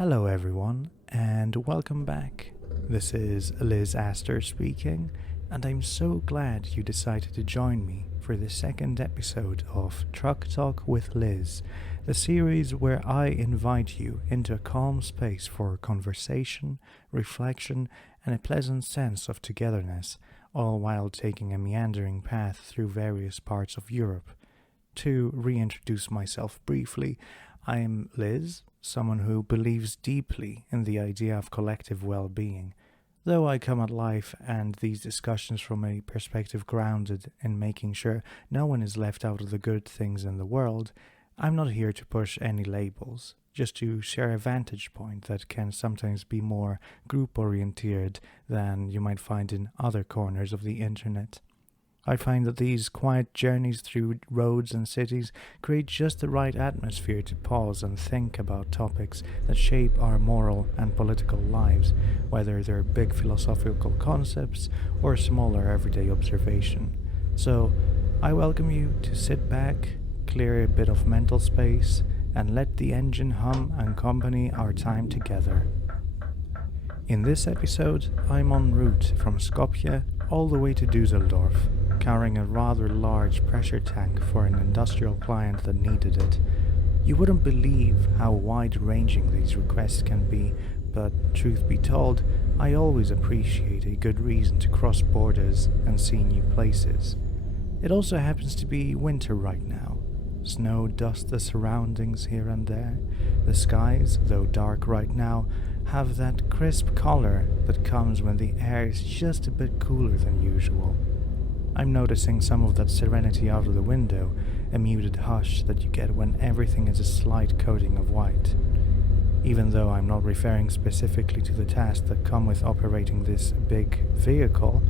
Hello everyone, and welcome back. This is Liz Astor speaking, and I'm so glad you decided to join me for the second episode of Truck Talk with Liz, the series where I invite you into a calm space for conversation, reflection, and a pleasant sense of togetherness, all while taking a meandering path through various parts of Europe. To reintroduce myself briefly, I am Liz, someone who believes deeply in the idea of collective well-being. Though I come at life and these discussions from a perspective grounded in making sure no one is left out of the good things in the world, I'm not here to push any labels, just to share a vantage point that can sometimes be more group-oriented than you might find in other corners of the internet. I find that these quiet journeys through roads and cities create just the right atmosphere to pause and think about topics that shape our moral and political lives, whether they're big philosophical concepts or smaller everyday observation. So, I welcome you to sit back, clear a bit of mental space, and let the engine hum and accompany our time together. In this episode, I'm en route from Skopje all the way to Dusseldorf, carrying a rather large pressure tank for an industrial client that needed it. You wouldn't believe how wide-ranging these requests can be, but truth be told, I always appreciate a good reason to cross borders and see new places. It also happens to be winter right now. Snow dusts the surroundings here and there. The skies, though dark right now, have that crisp color that comes when the air is just a bit cooler than usual. I'm noticing some of that serenity out of the window, a muted hush that you get when everything is a slight coating of white. Even though I'm not referring specifically to the tasks that come with operating this big vehicle,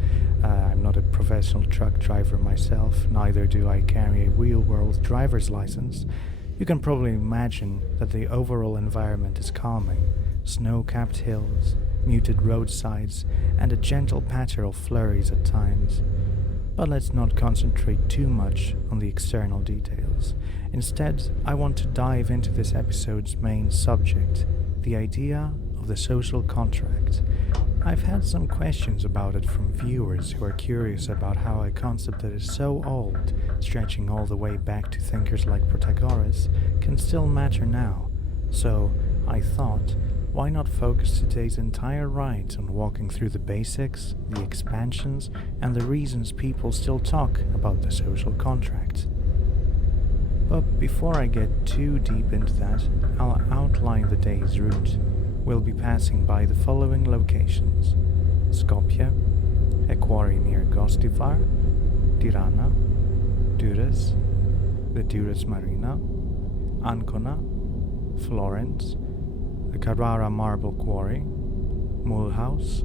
I'm not a professional truck driver myself, neither do I carry a real-world driver's license. You can probably imagine that the overall environment is calming. Snow-capped hills, muted roadsides, and a gentle patter of flurries at times. But let's not concentrate too much on the external details. Instead, I want to dive into this episode's main subject, the idea of the social contract. I've had some questions about it from viewers who are curious about how a concept that is so old, stretching all the way back to thinkers like Protagoras, can still matter now. So, I thought, why not focus today's entire ride on walking through the basics, the expansions, and the reasons people still talk about the social contract? But before I get too deep into that, I'll outline the day's route. We'll be passing by the following locations: Skopje, a quarry near Dusseldorf, Tirana, Durrës, the Durrës Marina, Ancona, Florence, the Carrara Marble Quarry, Mulhouse,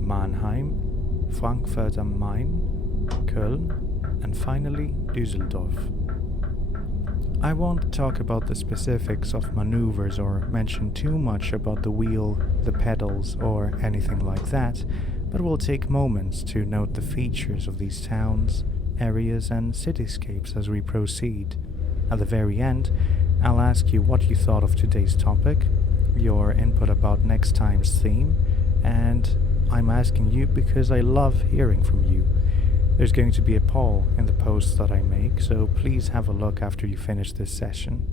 Mannheim, Frankfurt am Main, Köln, and finally Dusseldorf. I won't talk about the specifics of maneuvers or mention too much about the wheel, the pedals, or anything like that, but we'll take moments to note the features of these towns, areas, and cityscapes as we proceed. At the very end, I'll ask you what you thought of today's topic, your input about next time's theme, and I'm asking you because I love hearing from you. There's going to be a poll in the posts that I make, so please have a look after you finish this session.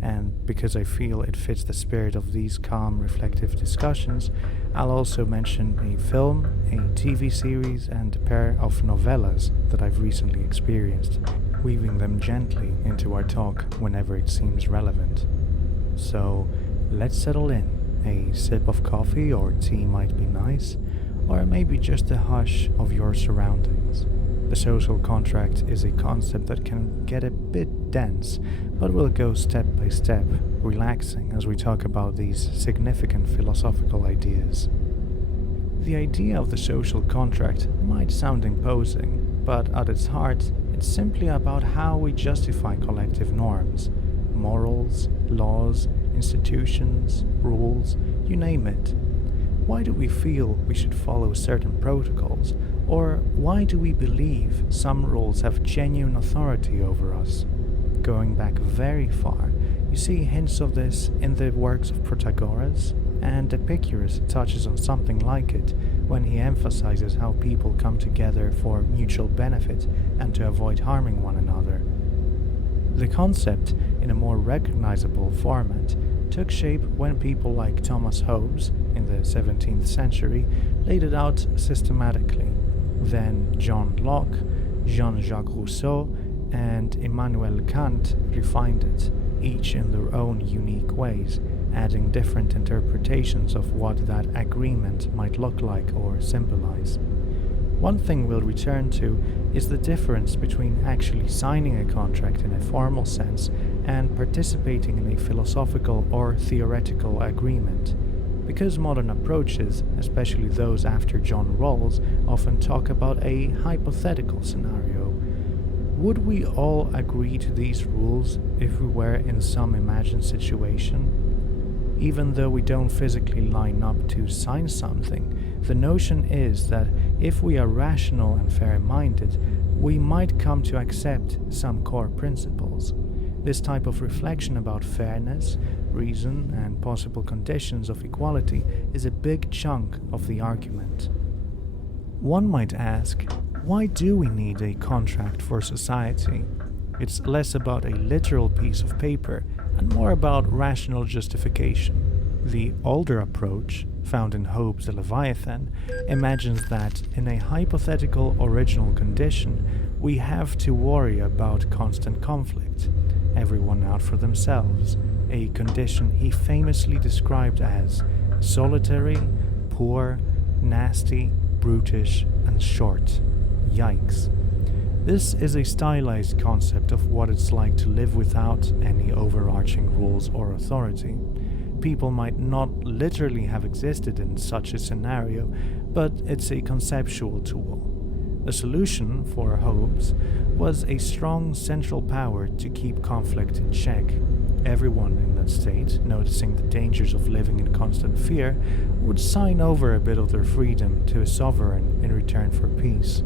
And because I feel it fits the spirit of these calm, reflective discussions, I'll also mention a film, a TV series, and a pair of novellas that I've recently experienced, weaving them gently into our talk whenever it seems relevant. So, let's settle in. A sip of coffee or tea might be nice, or maybe just a hush of your surroundings. The social contract is a concept that can get a bit dense, but we'll go step by step, relaxing as we talk about these significant philosophical ideas. The idea of the social contract might sound imposing, but at its heart, it's simply about how we justify collective norms, morals, laws, institutions, rules, you name it. Why do we feel we should follow certain protocols? Or why do we believe some rules have genuine authority over us? Going back very far, You see hints of this in the works of Protagoras, and Epicurus touches on something like it when he emphasizes how people come together for mutual benefit and to avoid harming one another. The concept, in a more recognizable format, took shape when people like Thomas Hobbes, in the 17th century, laid it out systematically. Then John Locke, Jean-Jacques Rousseau, and Immanuel Kant refined it, each in their own unique ways, adding different interpretations of what that agreement might look like or symbolize. One thing we'll return to is the difference between actually signing a contract in a formal sense and participating in a philosophical or theoretical agreement. Because modern approaches, especially those after John Rawls, often talk about a hypothetical scenario. Would we all agree to these rules if we were in some imagined situation? Even though we don't physically line up to sign something, the notion is that if we are rational and fair-minded, we might come to accept some core principles. This type of reflection about fairness, reason, and possible conditions of equality is a big chunk of the argument. One might ask, why do we need a contract for society? It's less about a literal piece of paper and more about rational justification. The older approach, found in Hobbes' The Leviathan, imagines that in a hypothetical original condition, we have to worry about constant conflict, everyone out for themselves, a condition he famously described as solitary, poor, nasty, brutish, and short. Yikes. This is a stylized concept of what it's like to live without any overarching rules or authority. People might not literally have existed in such a scenario, but it's a conceptual tool. The solution for Hobbes was a strong central power to keep conflict in check. Everyone in that state, noticing the dangers of living in constant fear, would sign over a bit of their freedom to a sovereign in return for peace.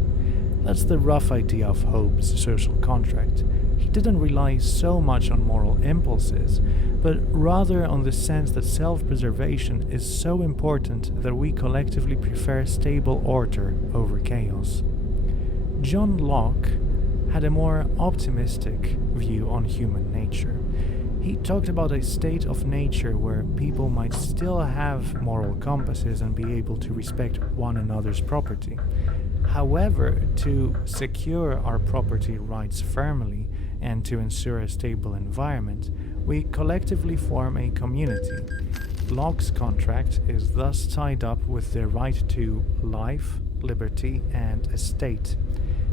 That's the rough idea of Hobbes' social contract. He didn't rely so much on moral impulses, but rather on the sense that self-preservation is so important that we collectively prefer stable order over chaos. John Locke had a more optimistic view on human nature. He talked about a state of nature where people might still have moral compasses and be able to respect one another's property. However, to secure our property rights firmly and to ensure a stable environment, we collectively form a community. Locke's contract is thus tied up with the right to life, liberty, and estate.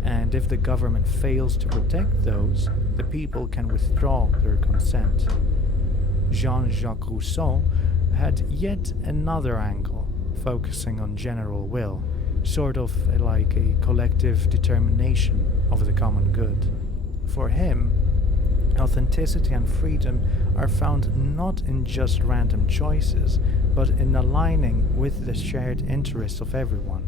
And if the government fails to protect those, the people can withdraw their consent. Jean-Jacques Rousseau had yet another angle, focusing on general will, sort of like a collective determination of the common good. For him, authenticity and freedom are found not in just random choices, but in aligning with the shared interests of everyone.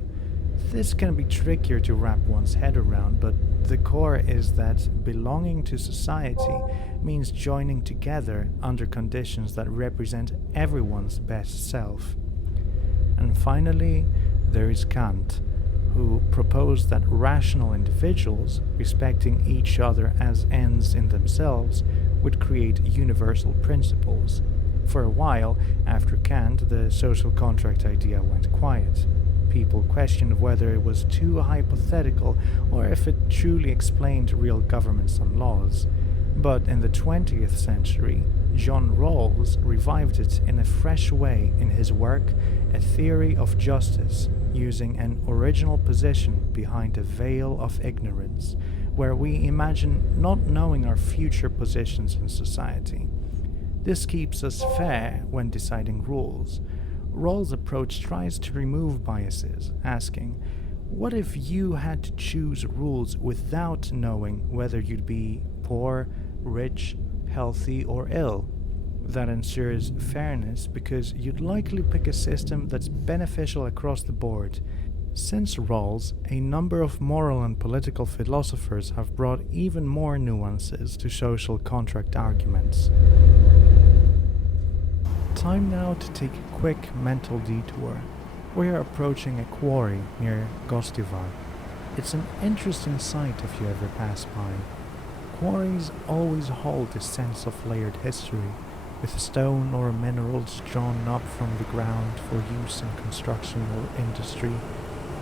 This can be trickier to wrap one's head around, but the core is that belonging to society means joining together under conditions that represent everyone's best self. And finally, there is Kant, who proposed that rational individuals, respecting each other as ends in themselves, would create universal principles. For a while, after Kant, the social contract idea went quiet. People questioned whether it was too hypothetical or if it truly explained real governments and laws. But in the 20th century, John Rawls revived it in a fresh way in his work, A Theory of Justice, using an original position behind a veil of ignorance, where we imagine not knowing our future positions in society. This keeps us fair when deciding rules. Rawls' approach tries to remove biases, asking, what if you had to choose rules without knowing whether you'd be poor, rich, healthy, or ill? That ensures fairness because you'd likely pick a system that's beneficial across the board. Since Rawls, a number of moral and political philosophers have brought even more nuances to social contract arguments. Time now to take a quick mental detour. We are approaching a quarry near Gostivar. It's an interesting sight if you ever pass by. Quarries always hold a sense of layered history, with stone or minerals drawn up from the ground for use in construction or industry.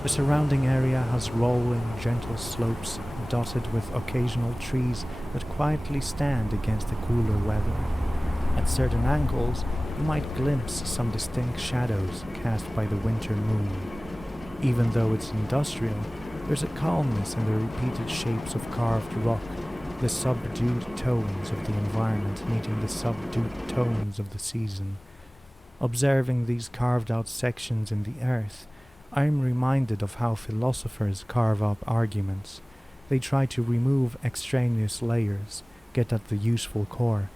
The surrounding area has rolling, gentle slopes dotted with occasional trees that quietly stand against the cooler weather. At certain angles, you might glimpse some distinct shadows cast by the winter moon. Even though it's industrial, there's a calmness in the repeated shapes of carved rock, the subdued tones of the environment meeting the subdued tones of the season. Observing these carved-out sections in the earth, I am reminded of how philosophers carve up arguments. They try to remove extraneous layers, get at the useful core.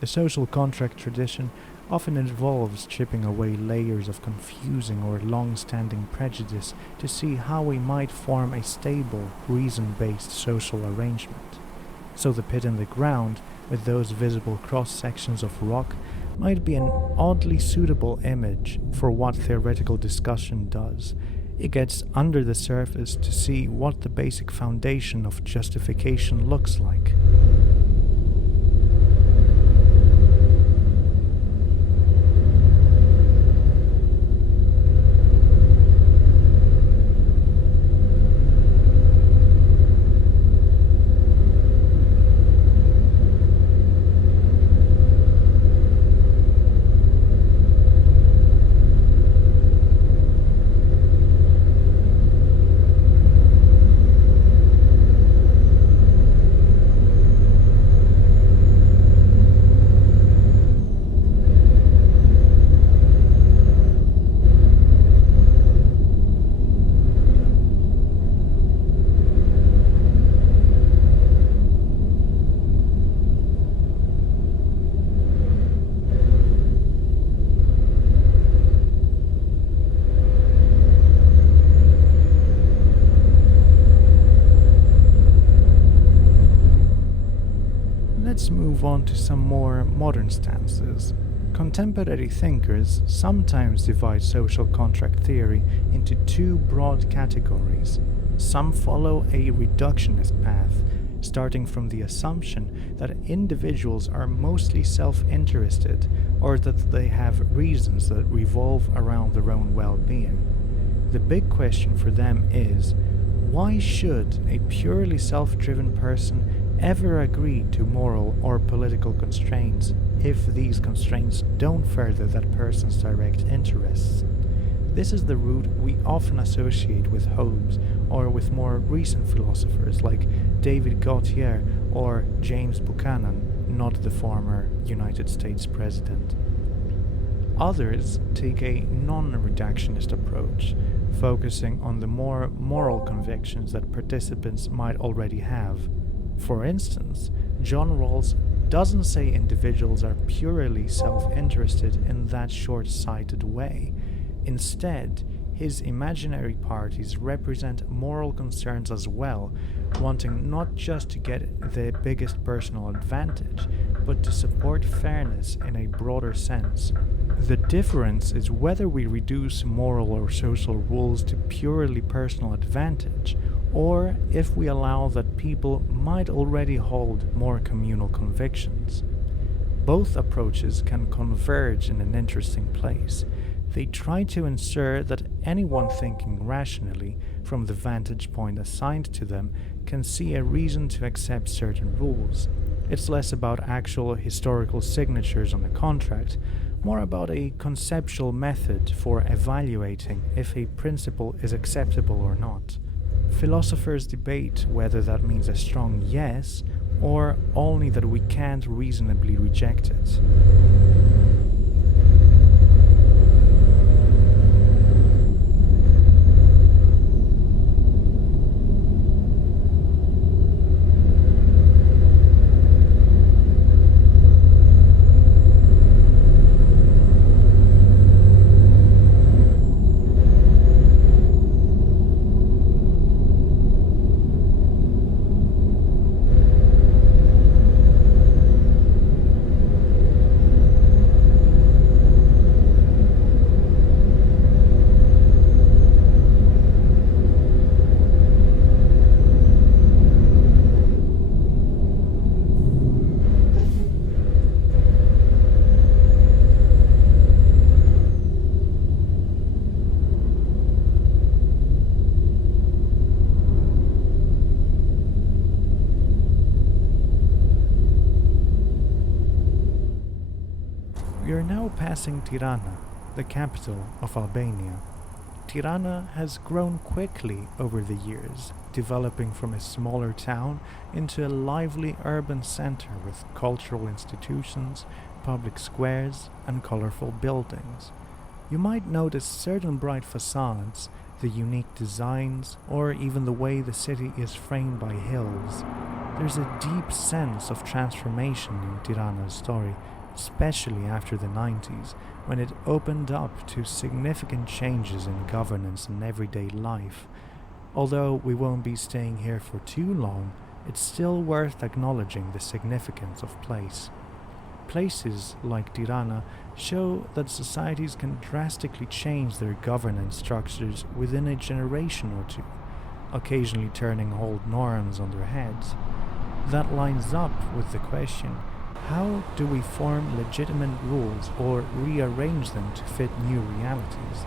The social contract tradition often involves chipping away layers of confusing or long-standing prejudice to see how we might form a stable, reason-based social arrangement. So the pit in the ground, with those visible cross-sections of rock, might be an oddly suitable image for what theoretical discussion does. It gets under the surface to see what the basic foundation of justification looks like. Let's move on to some more modern stances. Contemporary thinkers sometimes divide social contract theory into two broad categories. Some follow a reductionist path, starting from the assumption that individuals are mostly self-interested or that they have reasons that revolve around their own well-being. The big question for them is, why should a purely self-driven person ever agree to moral or political constraints if these constraints don't further that person's direct interests? This is the route we often associate with Hobbes or with more recent philosophers like David Gautier or James Buchanan, not the former United States president. Others take a non-reductionist approach, focusing on the more moral convictions that participants might already have. For instance, John Rawls doesn't say individuals are purely self-interested in that short-sighted way. Instead, his imaginary parties represent moral concerns as well, wanting not just to get the biggest personal advantage, but to support fairness in a broader sense. The difference is whether we reduce moral or social rules to purely personal advantage, or if we allow that people might already hold more communal convictions. Both approaches can converge in an interesting place. They try to ensure that anyone thinking rationally from the vantage point assigned to them can see a reason to accept certain rules. It's less about actual historical signatures on a contract, more about a conceptual method for evaluating if a principle is acceptable or not. Philosophers debate whether that means a strong yes, or only that we can't reasonably reject it. passing Tirana, the capital of Albania. Tirana has grown quickly over the years, developing from a smaller town into a lively urban center with cultural institutions, public squares, and colorful buildings. You might notice certain bright facades, the unique designs, or even the way the city is framed by hills. There's a deep sense of transformation in Tirana's story, especially after the 90s, when it opened up to significant changes in governance and everyday life. Although we won't be staying here for too long, it's still worth acknowledging the significance of place. Places like Tirana show that societies can drastically change their governance structures within a generation or two, occasionally turning old norms on their heads. That lines up with the question, how do we form legitimate rules or rearrange them to fit new realities?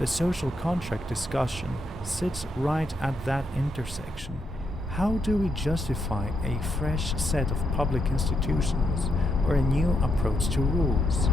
The social contract discussion sits right at that intersection. How do we justify a fresh set of public institutions or a new approach to rules?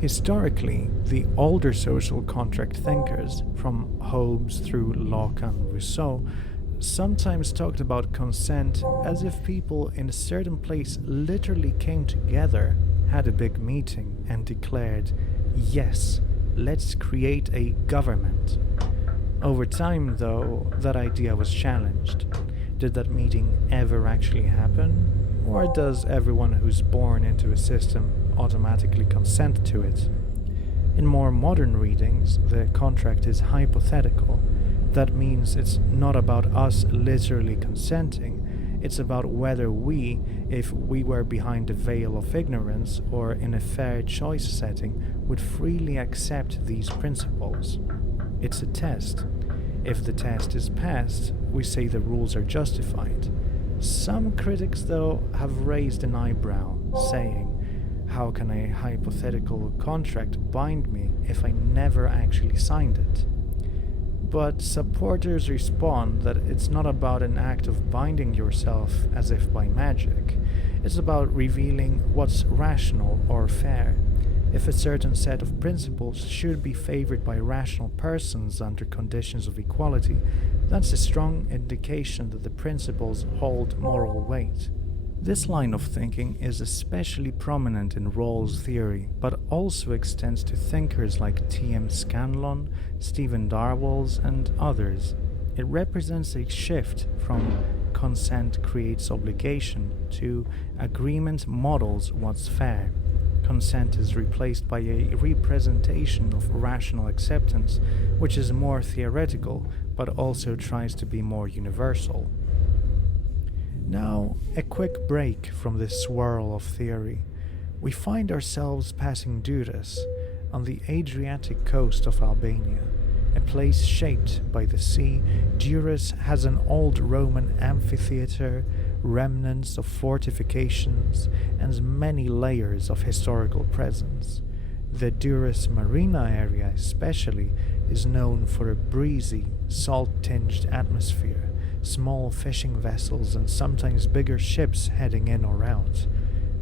Historically, the older social contract thinkers, from Hobbes through Locke and Rousseau, sometimes talked about consent as if people in a certain place literally came together, had a big meeting, and declared, "Yes, let's create a government." Over time, though, that idea was challenged. Did that meeting ever actually happen? Or does everyone who's born into a system automatically consent to it? In more modern readings, the contract is hypothetical. That means it's not about us literally consenting, it's about whether we, if we were behind a veil of ignorance or in a fair choice setting, would freely accept these principles. It's a test. If the test is passed, we say the rules are justified. Some critics, though, have raised an eyebrow, saying, how can a hypothetical contract bind me if I never actually signed it? But supporters respond that it's not about an act of binding yourself as if by magic. It's about revealing what's rational or fair. If a certain set of principles should be favored by rational persons under conditions of equality, that's a strong indication that the principles hold moral weight. This line of thinking is especially prominent in Rawls' theory, but also extends to thinkers like T.M. Scanlon, Stephen Darwalls, and others. It represents a shift from consent creates obligation to agreement models what's fair. Consent is replaced by a representation of rational acceptance, which is more theoretical, but also tries to be more universal. Now, a quick break from this swirl of theory. We find ourselves passing Durrës, on the Adriatic coast of Albania. A place shaped by the sea, Durrës has an old Roman amphitheater, remnants of fortifications, and many layers of historical presence. The Durrës marina area especially is known for a breezy, salt-tinged atmosphere, small fishing vessels and sometimes bigger ships heading in or out.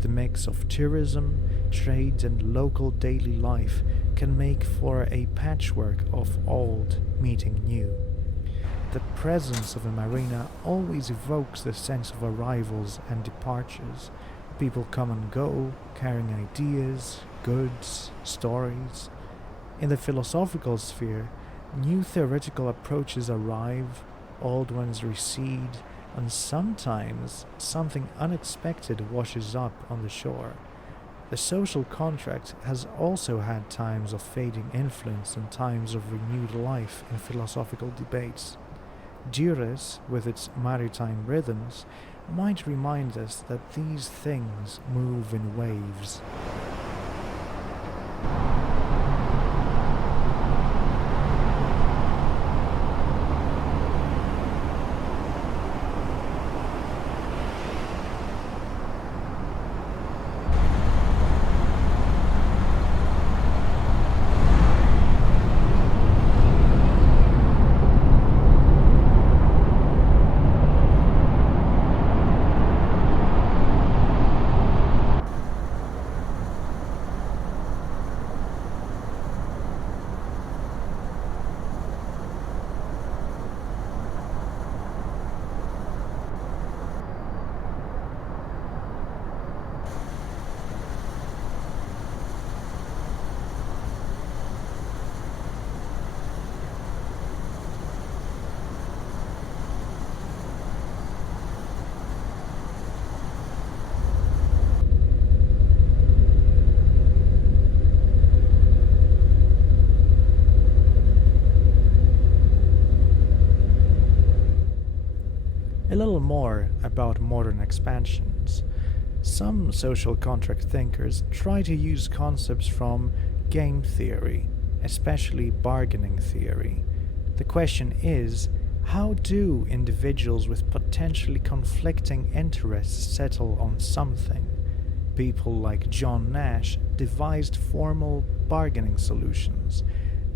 The mix of tourism, trade and local daily life can make for a patchwork of old meeting new. the presence of a marina always evokes the sense of arrivals and departures. People come and go, carrying ideas, goods, stories. In the philosophical sphere, new theoretical approaches arrive, old ones recede, and sometimes something unexpected washes up on the shore. The social contract has also had times of fading influence and times of renewed life in philosophical debates. Duress, with its maritime rhythms, might remind us that these things move in waves. A little more about modern expansions. Some social contract thinkers try to use concepts from game theory, especially bargaining theory. The question is, how do individuals with potentially conflicting interests settle on something? People like John Nash devised formal bargaining solutions.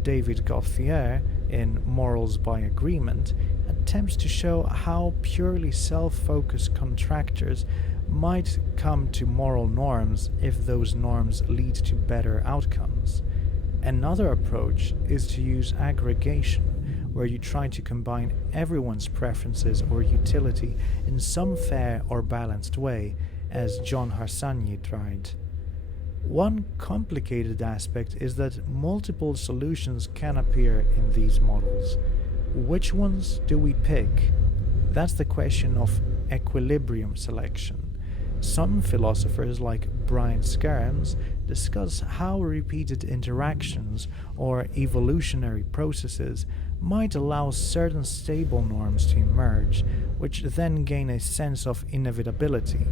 David Gauthier, in Morals by Agreement, attempts to show how purely self-focused contractors might come to moral norms if those norms lead to better outcomes. Another approach is to use aggregation, where you try to combine everyone's preferences or utility in some fair or balanced way, as John Harsanyi tried. One complicated aspect is that multiple solutions can appear in these models. Which ones do we pick? That's the question of equilibrium selection. Some philosophers, like Brian Scarams, discuss how repeated interactions or evolutionary processes might allow certain stable norms to emerge, which then gain a sense of inevitability.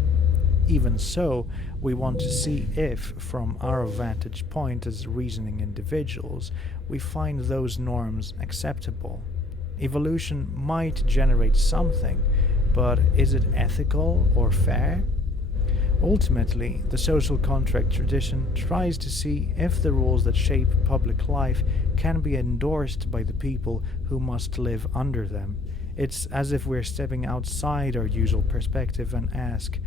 Even so, we want to see if, from our vantage point as reasoning individuals, we find those norms acceptable. Evolution might generate something, but is it ethical or fair? Ultimately, the social contract tradition tries to see if the rules that shape public life can be endorsed by the people who must live under them. It's as if we're stepping outside our usual perspective and ask,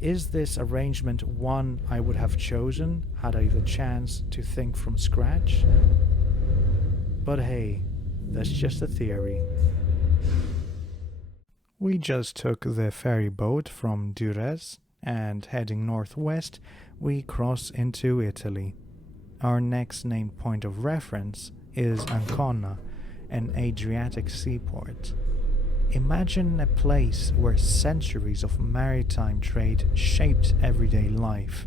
is this arrangement one I would have chosen had I the chance to think from scratch? But hey, that's just a theory. We just took the ferry boat from Duress, and heading northwest, we cross into Italy. Our next named point of reference is Ancona, an Adriatic seaport. Imagine a place where centuries of maritime trade shaped everyday life,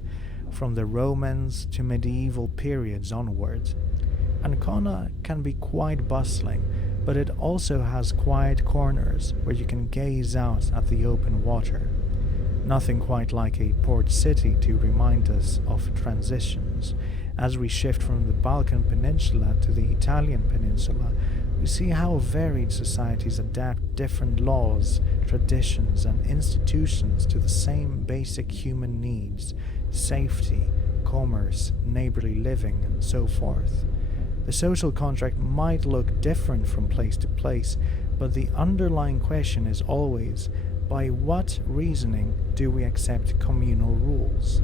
from the Romans to medieval periods onward. Ancona can be quite bustling, but it also has quiet corners where you can gaze out at the open water. Nothing quite like a port city to remind us of transitions. As we shift from the Balkan Peninsula to the Italian Peninsula, we see how varied societies adapt different laws, traditions, and institutions to the same basic human needs: safety, commerce, neighborly living, and so forth. The social contract might look different from place to place, but the underlying question is always, by what reasoning do we accept communal rules?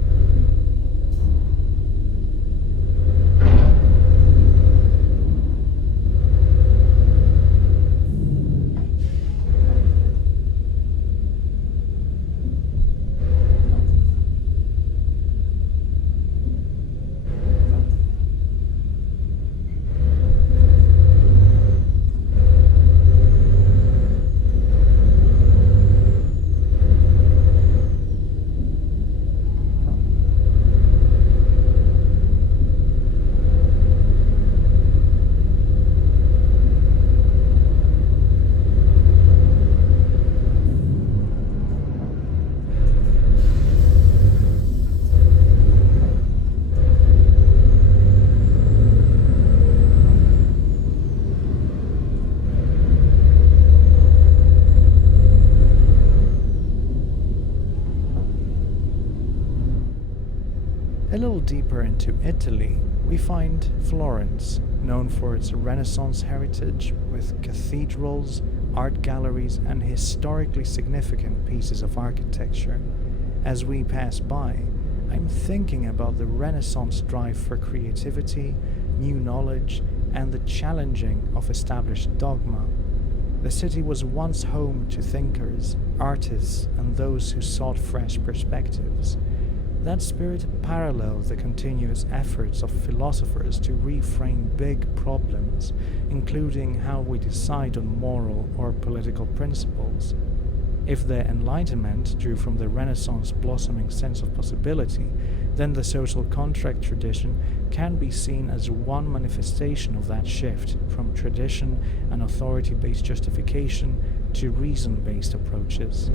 A little deeper into Italy, we find Florence, known for its Renaissance heritage with cathedrals, art galleries, and historically significant pieces of architecture. As we pass by, I'm thinking about the Renaissance drive for creativity, new knowledge, and the challenging of established dogma. The city was once home to thinkers, artists, and those who sought fresh perspectives. That spirit parallels the continuous efforts of philosophers to reframe big problems, including how we decide on moral or political principles. If the Enlightenment drew from the Renaissance blossoming sense of possibility, then the social contract tradition can be seen as one manifestation of that shift from tradition and authority-based justification to reason-based approaches.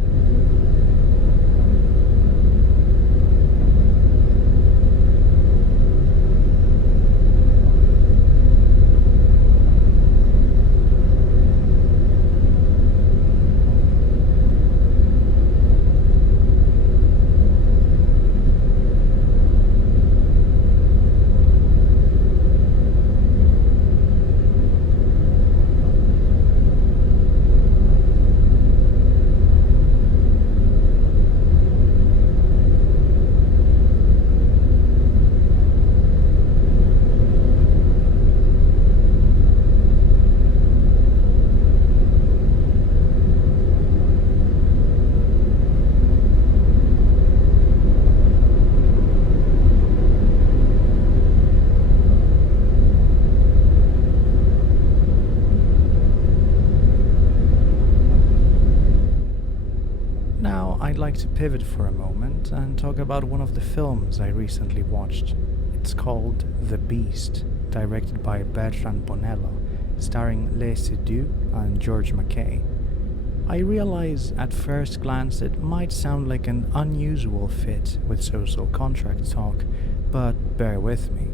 I'd like to pivot for a moment and talk about one of the films I recently watched. It's called The Beast, directed by Bertrand Bonello, starring Léa Seydoux and George Mackay. I realize at first glance it might sound like an unusual fit with social contract talk, but bear with me.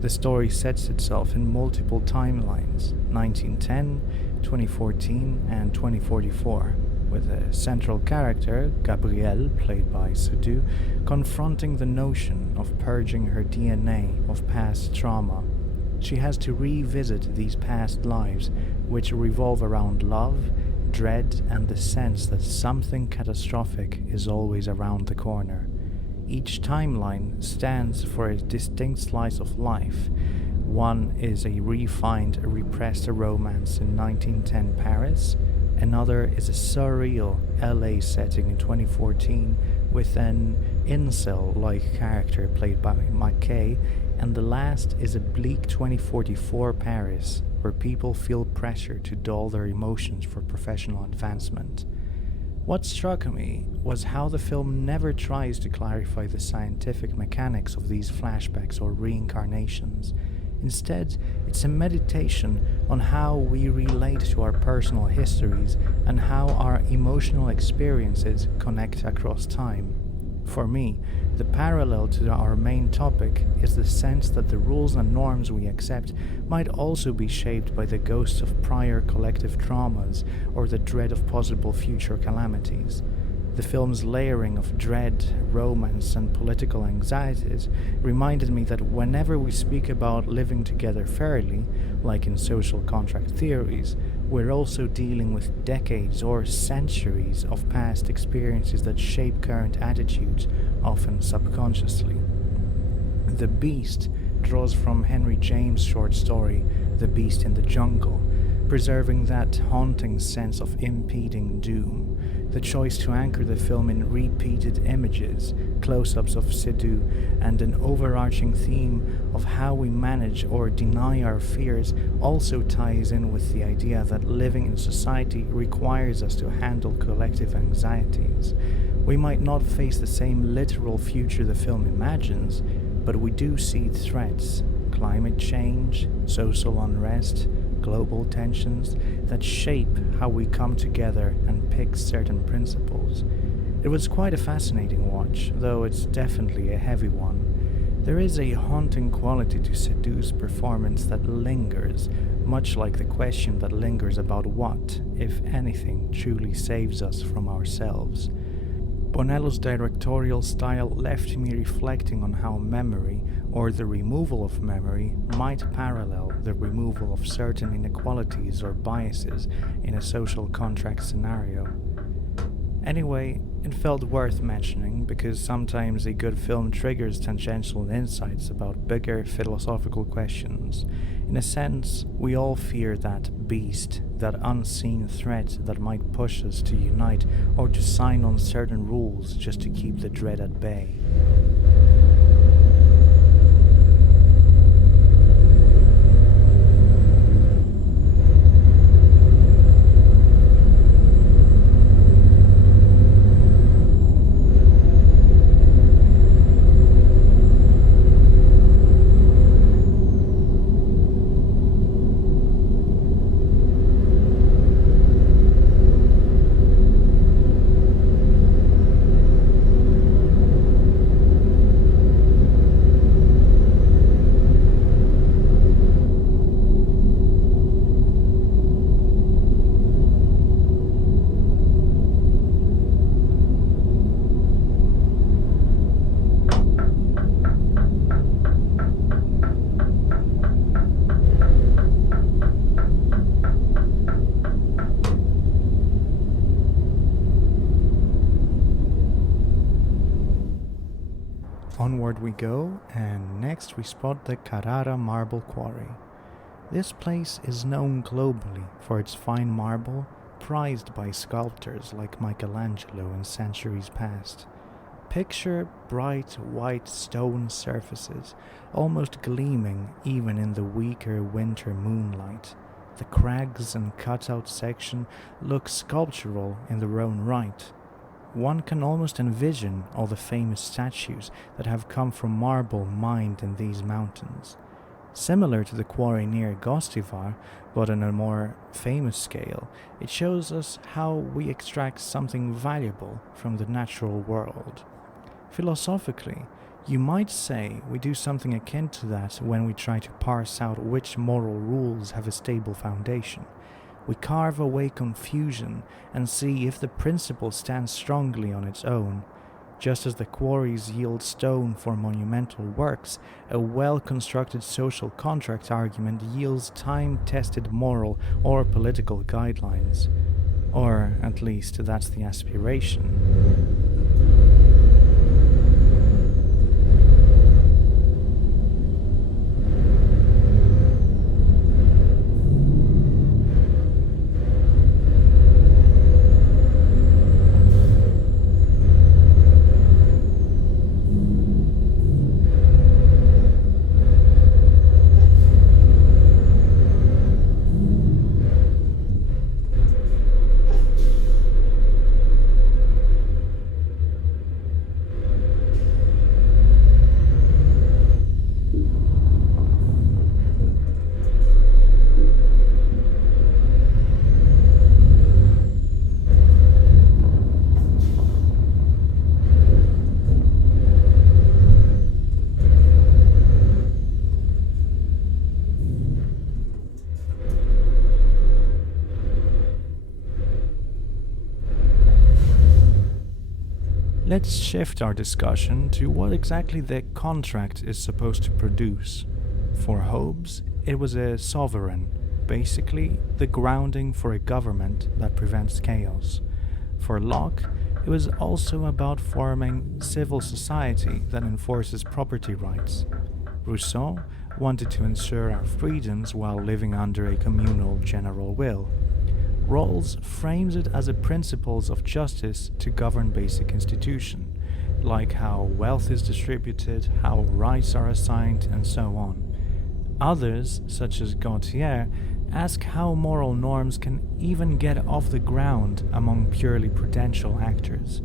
The story sets itself in multiple timelines, 1910, 2014 and 2044. With a central character, Gabrielle, played by Seydoux, confronting the notion of purging her DNA of past trauma. She has to revisit these past lives, which revolve around love, dread, and the sense that something catastrophic is always around the corner. Each timeline stands for a distinct slice of life. One is a refined, repressed romance in 1910 Paris. Another is a surreal LA setting in 2014 with an incel-like character played by Mackay, and the last is a bleak 2044 Paris where people feel pressure to dull their emotions for professional advancement. What struck me was how the film never tries to clarify the scientific mechanics of these flashbacks or reincarnations. Instead, it's a meditation on how we relate to our personal histories and how our emotional experiences connect across time. For me, the parallel to our main topic is the sense that the rules and norms we accept might also be shaped by the ghosts of prior collective traumas or the dread of possible future calamities. The film's layering of dread, romance, and political anxieties reminded me that whenever we speak about living together fairly, like in social contract theories, we're also dealing with decades or centuries of past experiences that shape current attitudes, often subconsciously. The Beast draws from Henry James' short story, The Beast in the Jungle, preserving that haunting sense of impending doom. The choice to anchor the film in repeated images, close-ups of Seydoux, and an overarching theme of how we manage or deny our fears also ties in with the idea that living in society requires us to handle collective anxieties. We might not face the same literal future the film imagines, but we do see threats, climate change, social unrest, global tensions that shape how we come together and pick certain principles. It was quite a fascinating watch, though it's definitely a heavy one. There is a haunting quality to Seydoux's performance that lingers, much like the question that lingers about what, if anything, truly saves us from ourselves. Bonello's directorial style left me reflecting on how memory, or the removal of memory, might parallel the removal of certain inequalities or biases in a social contract scenario. Anyway, it felt worth mentioning because sometimes a good film triggers tangential insights about bigger philosophical questions. In a sense, we all fear that beast, that unseen threat that might push us to unite or to sign on certain rules just to keep the dread at bay. Onward we go, and next we spot the Carrara marble quarry. This place is known globally for its fine marble, prized by sculptors like Michelangelo in centuries past. Picture bright white stone surfaces, almost gleaming even in the weaker winter moonlight. The crags and cutout section look sculptural in their own right. One can almost envision all the famous statues that have come from marble mined in these mountains. Similar to the quarry near Gostivar, but on a more famous scale, it shows us how we extract something valuable from the natural world. Philosophically, you might say we do something akin to that when we try to parse out which moral rules have a stable foundation. We carve away confusion and see if the principle stands strongly on its own. Just as the quarries yield stone for monumental works, a well-constructed social contract argument yields time-tested moral or political guidelines. Or, at least, that's the aspiration. Let's shift our discussion to what exactly the contract is supposed to produce. For Hobbes, it was a sovereign, basically the grounding for a government that prevents chaos. For Locke, it was also about forming civil society that enforces property rights. Rousseau wanted to ensure our freedoms while living under a communal general will. Rawls frames it as a principles of justice to govern basic institutions, like how wealth is distributed, how rights are assigned, and so on. Others, such as Gautier, ask how moral norms can even get off the ground among purely prudential actors.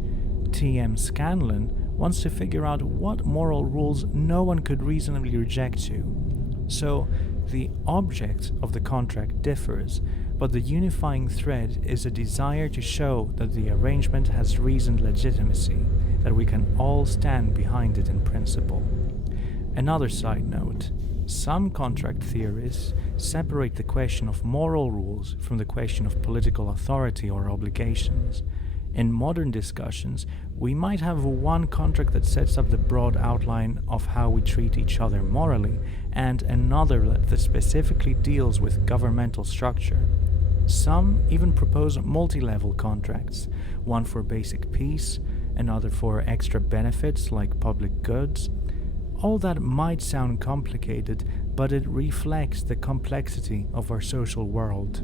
T.M. Scanlon wants to figure out what moral rules no one could reasonably reject to. So, the object of the contract differs, but the unifying thread is a desire to show that the arrangement has reasoned legitimacy, that we can all stand behind it in principle. Another side note, some contract theorists separate the question of moral rules from the question of political authority or obligations. In modern discussions, we might have one contract that sets up the broad outline of how we treat each other morally, and another that specifically deals with governmental structure. Some even propose multi-level contracts, one for basic peace, another for extra benefits like public goods. All that might sound complicated, but it reflects the complexity of our social world.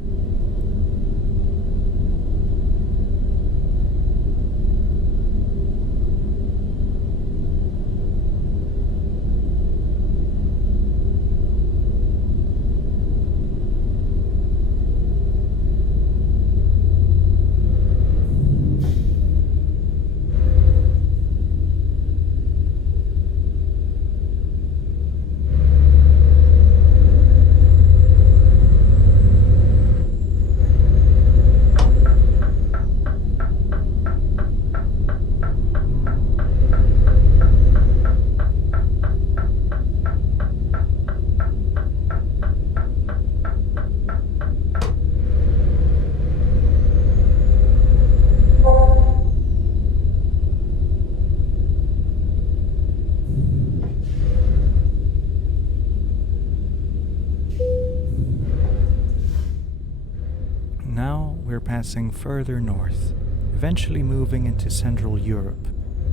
Now we're passing further north, eventually moving into Central Europe.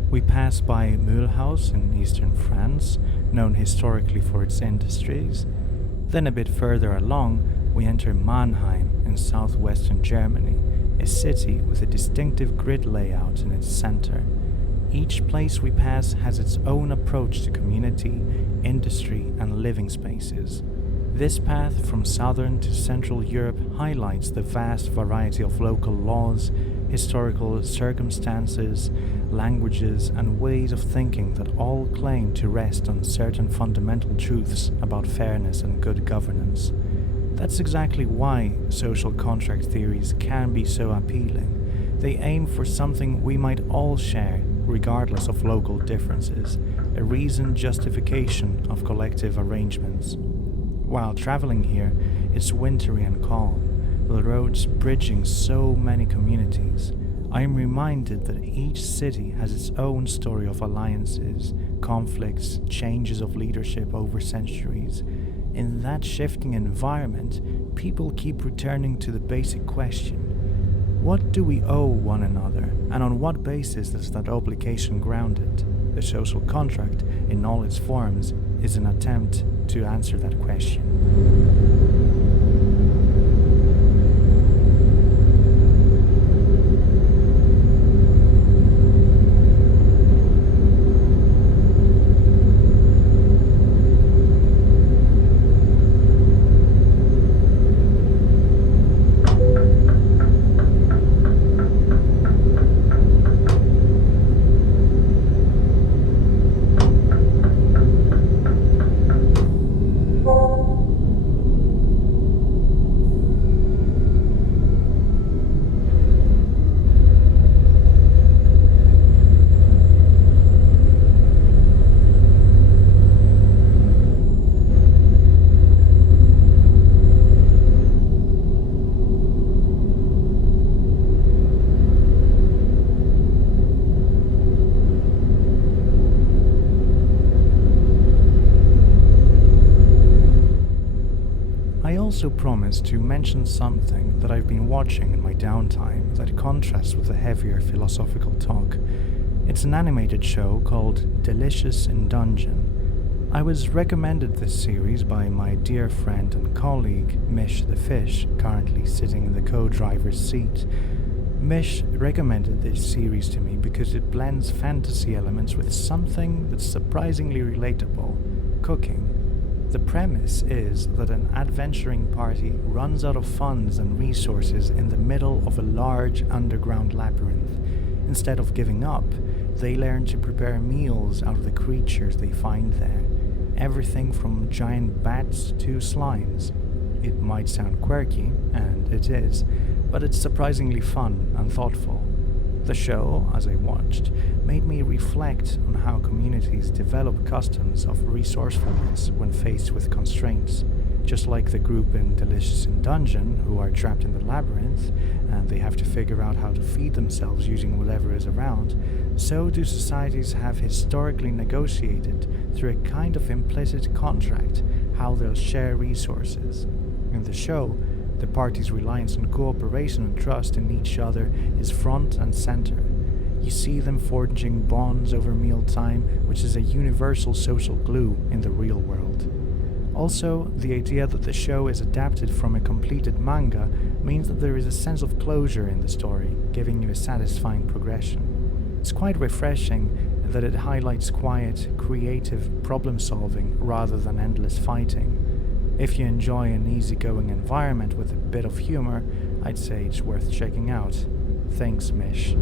We pass by Mulhouse in eastern France, known historically for its industries. Then a bit further along, we enter Mannheim in southwestern Germany, a city with a distinctive grid layout in its center. Each place we pass has its own approach to community, industry, and living spaces. This path from southern to central Europe highlights the vast variety of local laws, historical circumstances, languages, and ways of thinking that all claim to rest on certain fundamental truths about fairness and good governance. That's exactly why social contract theories can be so appealing. They aim for something we might all share, regardless of local differences, a reasoned justification of collective arrangements. While traveling here, it's wintry and calm, the roads bridging so many communities. I am reminded that each city has its own story of alliances, conflicts, changes of leadership over centuries. In that shifting environment, people keep returning to the basic question: what do we owe one another, and on what basis is that obligation grounded? The social contract, in all its forms, is an attempt to answer that question. I also promised to mention something that I've been watching in my downtime that contrasts with the heavier philosophical talk. It's an animated show called Delicious in Dungeon. I was recommended this series by my dear friend and colleague, Mish the Fish, currently sitting in the co-driver's seat. Mish recommended this series to me because it blends fantasy elements with something that's surprisingly relatable: cooking. The premise is that an adventuring party runs out of funds and resources in the middle of a large underground labyrinth. Instead of giving up, they learn to prepare meals out of the creatures they find there. Everything from giant bats to slimes. It might sound quirky, and it is, but it's surprisingly fun and thoughtful. The show, as I watched, made me reflect on how communities develop customs of resourcefulness when faced with constraints, Just like the group in Delicious in Dungeon, who are trapped in the labyrinth, and they have to figure out how to feed themselves using whatever is around, so do societies have historically negotiated, through a kind of implicit contract, how they'll share resources. In the show, the parties' reliance on cooperation and trust in each other is front and center. You see them forging bonds over mealtime, which is a universal social glue in the real world. Also, the idea that the show is adapted from a completed manga means that there is a sense of closure in the story, giving you a satisfying progression. It's quite refreshing that it highlights quiet, creative problem-solving rather than endless fighting. If you enjoy an easygoing environment with a bit of humor, I'd say it's worth checking out. Thanks, Mish.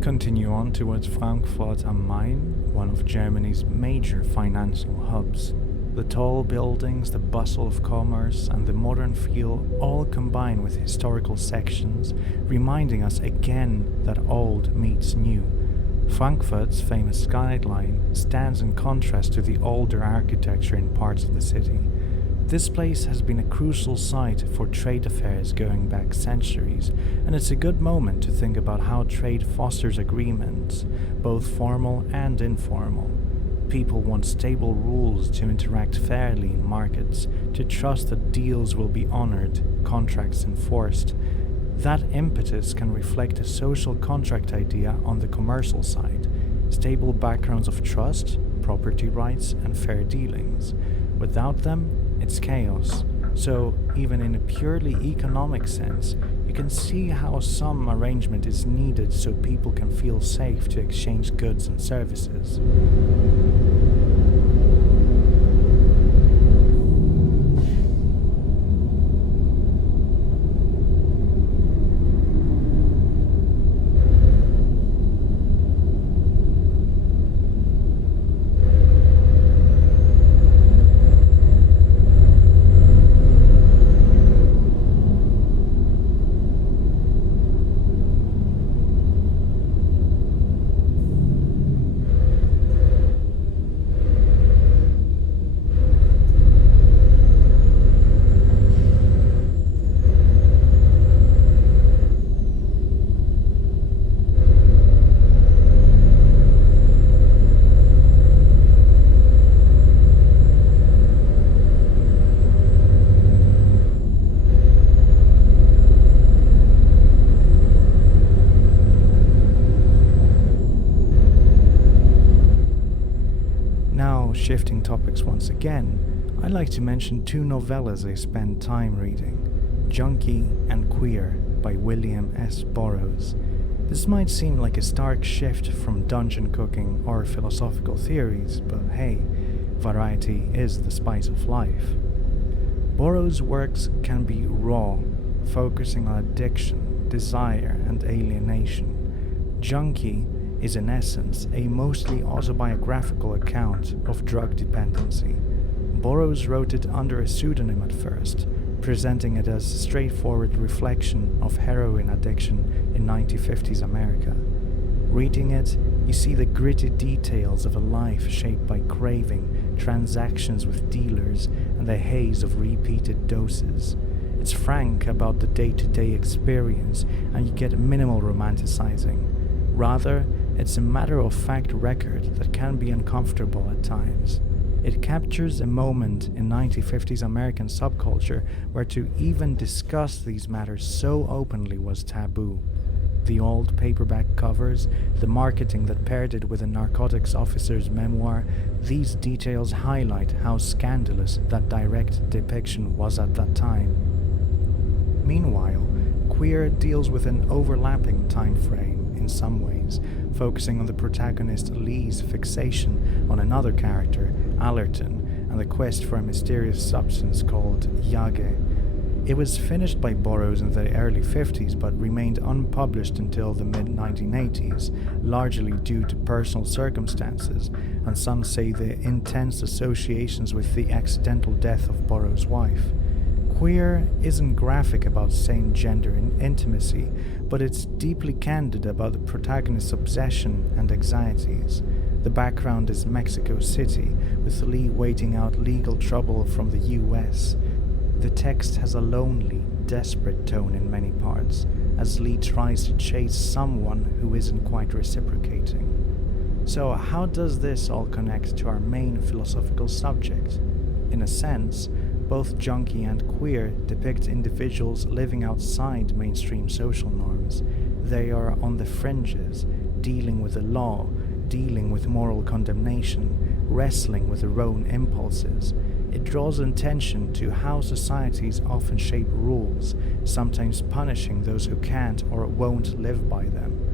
Continue on towards Frankfurt am Main, one of Germany's major financial hubs. The tall buildings, the bustle of commerce, and the modern feel all combine with historical sections, reminding us again that old meets new. Frankfurt's famous skyline stands in contrast to the older architecture in parts of the city. This place has been a crucial site for trade affairs going back centuries, and it's a good moment to think about how trade fosters agreements, both formal and informal. People want stable rules to interact fairly in markets, to trust that deals will be honored, contracts enforced. That impetus can reflect a social contract idea on the commercial side, stable backgrounds of trust, property rights, and fair dealings. Without them, it's chaos. So, even in a purely economic sense, you can see how some arrangement is needed so people can feel safe to exchange goods and services. Shifting topics once again, I'd like to mention two novellas I spent time reading, Junky and Queer by William S. Burroughs. This might seem like a stark shift from dungeon cooking or philosophical theories, but hey, variety is the spice of life. Burroughs' works can be raw, focusing on addiction, desire, and alienation. Junky is in essence a mostly autobiographical account of drug dependency. Burroughs wrote it under a pseudonym at first, presenting it as a straightforward reflection of heroin addiction in 1950s America. Reading it, you see the gritty details of a life shaped by craving, transactions with dealers, and the haze of repeated doses. It's frank about the day-to-day experience, and you get minimal romanticizing. Rather, it's a matter-of-fact record that can be uncomfortable at times. It captures a moment in 1950s American subculture where to even discuss these matters so openly was taboo. The old paperback covers, the marketing that paired it with a narcotics officer's memoir, these details highlight how scandalous that direct depiction was at that time. Meanwhile, Queer deals with an overlapping time frame in some ways, focusing on the protagonist Lee's fixation on another character, Allerton, and the quest for a mysterious substance called Yage. It was finished by Burroughs in the early 50s but remained unpublished until the mid-1980s, largely due to personal circumstances, and some say the intense associations with the accidental death of Burroughs' wife. Queer isn't graphic about same-gender intimacy, but it's deeply candid about the protagonist's obsession and anxieties. The background is Mexico City, with Lee waiting out legal trouble from the US. The text has a lonely, desperate tone in many parts, as Lee tries to chase someone who isn't quite reciprocating. So how does this all connect to our main philosophical subject? In a sense, both Junky and Queer depict individuals living outside mainstream social norms. They are on the fringes, dealing with the law, dealing with moral condemnation, wrestling with their own impulses. It draws attention to how societies often shape rules, sometimes punishing those who can't or won't live by them.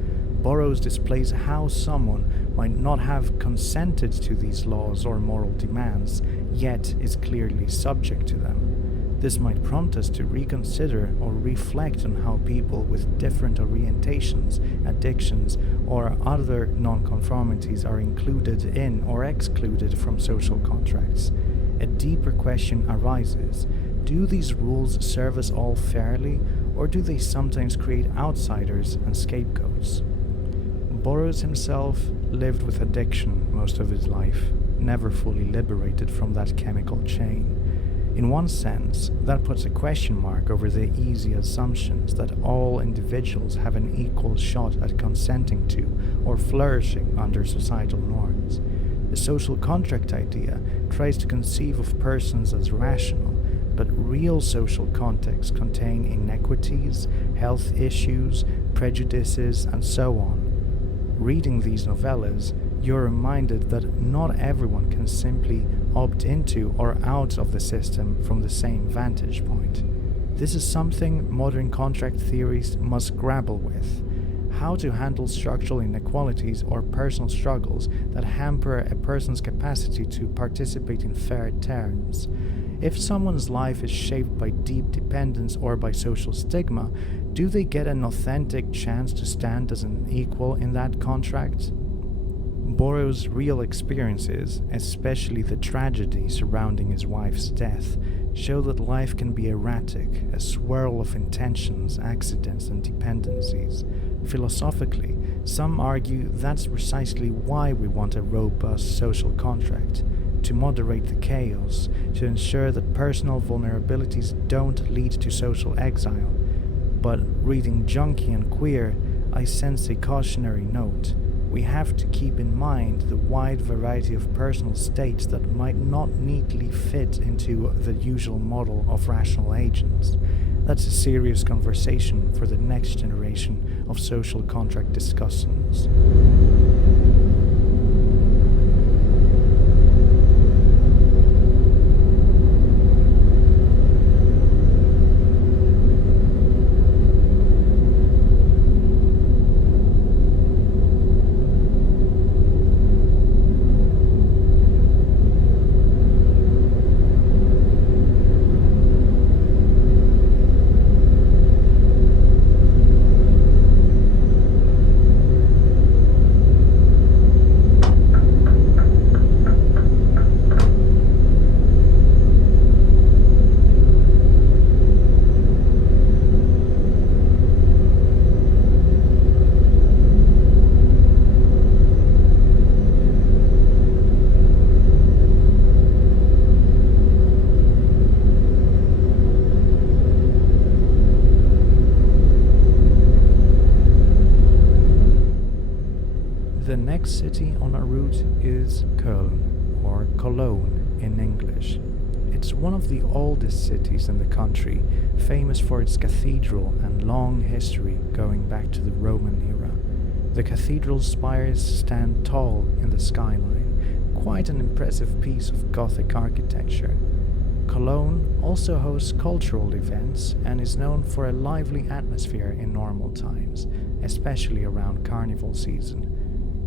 Burroughs displays how someone might not have consented to these laws or moral demands, yet is clearly subject to them. This might prompt us to reconsider or reflect on how people with different orientations, addictions, or other nonconformities are included in or excluded from social contracts. A deeper question arises: do these rules serve us all fairly, or do they sometimes create outsiders and scapegoats? Burroughs himself lived with addiction most of his life, never fully liberated from that chemical chain. In one sense, that puts a question mark over the easy assumptions that all individuals have an equal shot at consenting to or flourishing under societal norms. The social contract idea tries to conceive of persons as rational, but real social contexts contain inequities, health issues, prejudices, and so on. Reading these novellas, you're reminded that not everyone can simply opt into or out of the system from the same vantage point. This is something modern contract theories must grapple with: how to handle structural inequalities or personal struggles that hamper a person's capacity to participate in fair terms. If someone's life is shaped by deep dependence or by social stigma, do they get an authentic chance to stand as an equal in that contract? Burroughs' real experiences, especially the tragedy surrounding his wife's death, show that life can be erratic, a swirl of intentions, accidents, and dependencies. Philosophically, some argue that's precisely why we want a robust social contract, to moderate the chaos, to ensure that personal vulnerabilities don't lead to social exile. But reading Junky and Queer, I sense a cautionary note. We have to keep in mind the wide variety of personal states that might not neatly fit into the usual model of rational agents. That's a serious conversation for the next generation of social contract discussants. The next city on our route is Köln, or Cologne in English. It's one of the oldest cities in the country, famous for its cathedral and long history going back to the Roman era. The cathedral's spires stand tall in the skyline, quite an impressive piece of Gothic architecture. Cologne also hosts cultural events and is known for a lively atmosphere in normal times, especially around carnival season.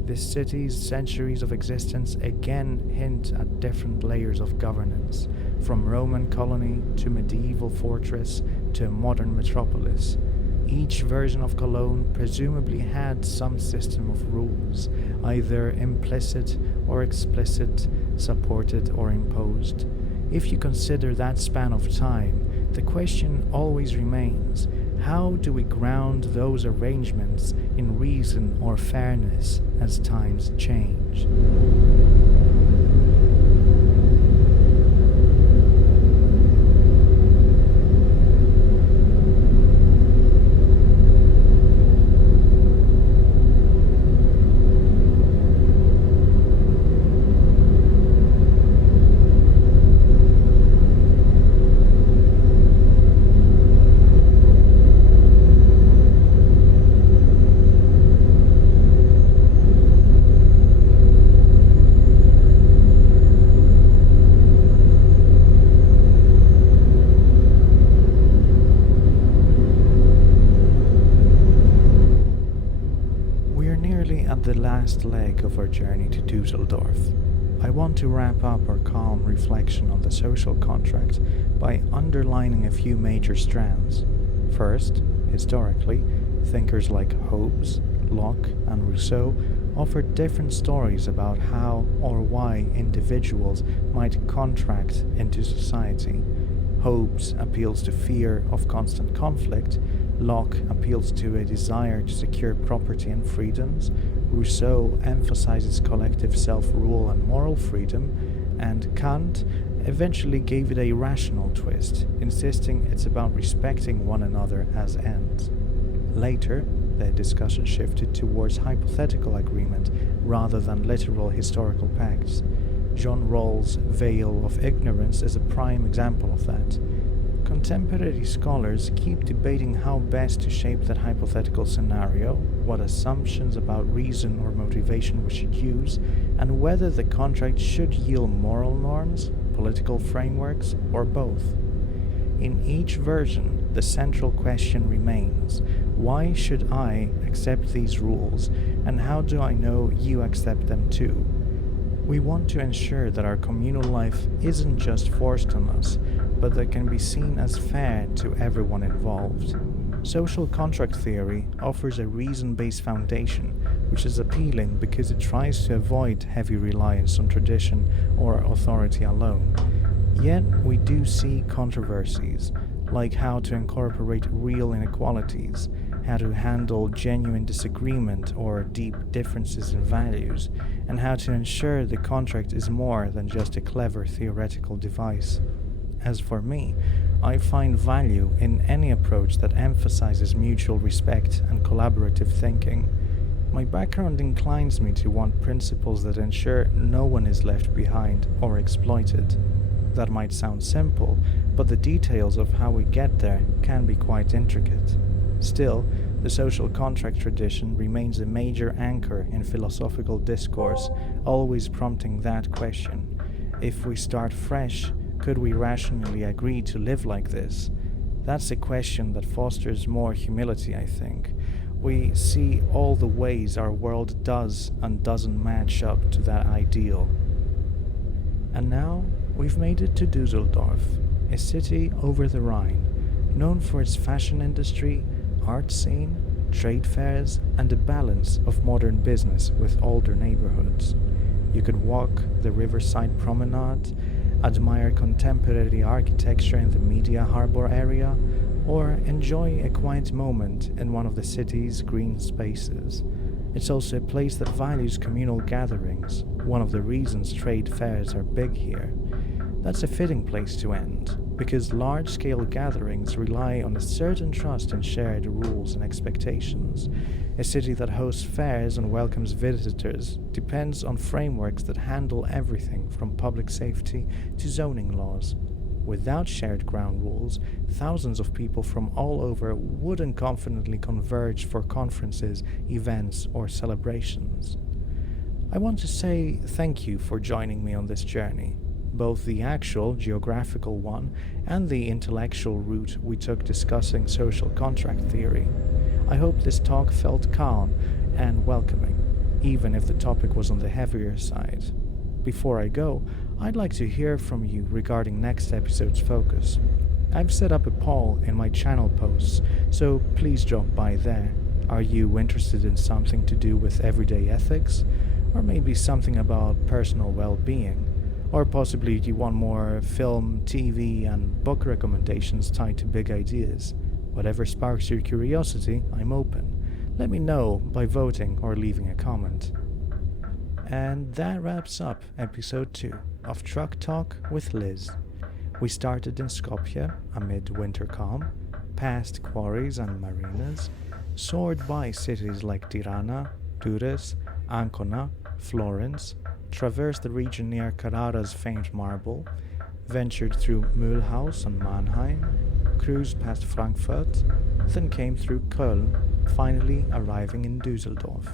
This city's centuries of existence again hint at different layers of governance, from Roman colony to medieval fortress to a modern metropolis. Each version of Cologne presumably had some system of rules, either implicit or explicit, supported or imposed. If you consider that span of time, the question always remains, how do we ground those arrangements in reason or fairness as times change? The last leg of our journey to Dusseldorf. I want to wrap up our calm reflection on the social contract by underlining a few major strands. First, historically, thinkers like Hobbes, Locke, and Rousseau offered different stories about how or why individuals might contract into society. Hobbes appeals to fear of constant conflict, Locke appeals to a desire to secure property and freedoms, Rousseau emphasizes collective self-rule and moral freedom, and Kant eventually gave it a rational twist, insisting it's about respecting one another as ends. Later, the discussion shifted towards hypothetical agreement rather than literal historical pacts. John Rawls' Veil of Ignorance is a prime example of that. Contemporary scholars keep debating how best to shape that hypothetical scenario, what assumptions about reason or motivation we should use, and whether the contract should yield moral norms, political frameworks, or both. In each version, the central question remains, why should I accept these rules, and how do I know you accept them too? We want to ensure that our communal life isn't just forced on us, but that can be seen as fair to everyone involved. Social contract theory offers a reason-based foundation, which is appealing because it tries to avoid heavy reliance on tradition or authority alone. Yet we do see controversies, like how to incorporate real inequalities, how to handle genuine disagreement or deep differences in values, and how to ensure the contract is more than just a clever theoretical device. As for me, I find value in any approach that emphasizes mutual respect and collaborative thinking. My background inclines me to want principles that ensure no one is left behind or exploited. That might sound simple, but the details of how we get there can be quite intricate. Still, the social contract tradition remains a major anchor in philosophical discourse, always prompting that question. If we start fresh, could we rationally agree to live like this? That's a question that fosters more humility, I think. We see all the ways our world does and doesn't match up to that ideal. And now, we've made it to Dusseldorf, a city over the Rhine, known for its fashion industry, art scene, trade fairs, and a balance of modern business with older neighborhoods. You could walk the riverside promenade, admire contemporary architecture in the Media Harbor area, or enjoy a quiet moment in one of the city's green spaces. It's also a place that values communal gatherings, one of the reasons trade fairs are big here. That's a fitting place to end, because large-scale gatherings rely on a certain trust in shared rules and expectations. A city that hosts fairs and welcomes visitors depends on frameworks that handle everything from public safety to zoning laws. Without shared ground rules, thousands of people from all over wouldn't confidently converge for conferences, events, or celebrations. I want to say thank you for joining me on this journey, both the actual geographical one and the intellectual route we took discussing social contract theory. I hope this talk felt calm and welcoming, even if the topic was on the heavier side. Before I go, I'd like to hear from you regarding next episode's focus. I've set up a poll in my channel posts, so please drop by there. Are you interested in something to do with everyday ethics? Or maybe something about personal well-being? Or possibly you want more film, TV, and book recommendations tied to big ideas? Whatever sparks your curiosity, I'm open. Let me know by voting or leaving a comment. And that wraps up episode 2 of Truck Talk with Liz. We started in Skopje amid winter calm, past quarries and marinas, soared by cities like Tirana, Durrës, Ancona, Florence, traversed the region near Carrara's famed marble, ventured through Mulhouse and Mannheim, cruised past Frankfurt, then came through Köln, finally arriving in Dusseldorf.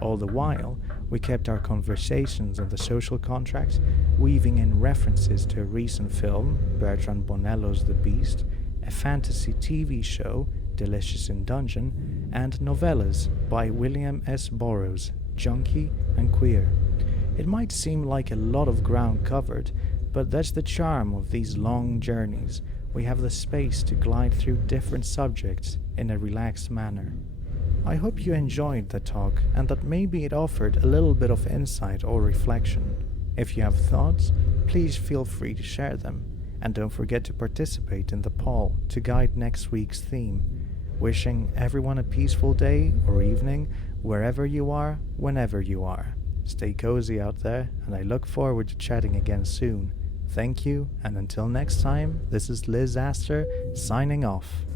All the while, we kept our conversations on the social contract, weaving in references to a recent film, Bertrand Bonello's The Beast, a fantasy TV show, Delicious in Dungeon, and novellas by William S. Burroughs, Junky and Queer. It might seem like a lot of ground covered, but that's the charm of these long journeys. We have the space to glide through different subjects in a relaxed manner. I hope you enjoyed the talk and that maybe it offered a little bit of insight or reflection. If you have thoughts, please feel free to share them. And don't forget to participate in the poll to guide next week's theme. Wishing everyone a peaceful day or evening, wherever you are, whenever you are. Stay cozy out there, and I look forward to chatting again soon. Thank you, and until next time, this is Liz Astor, signing off.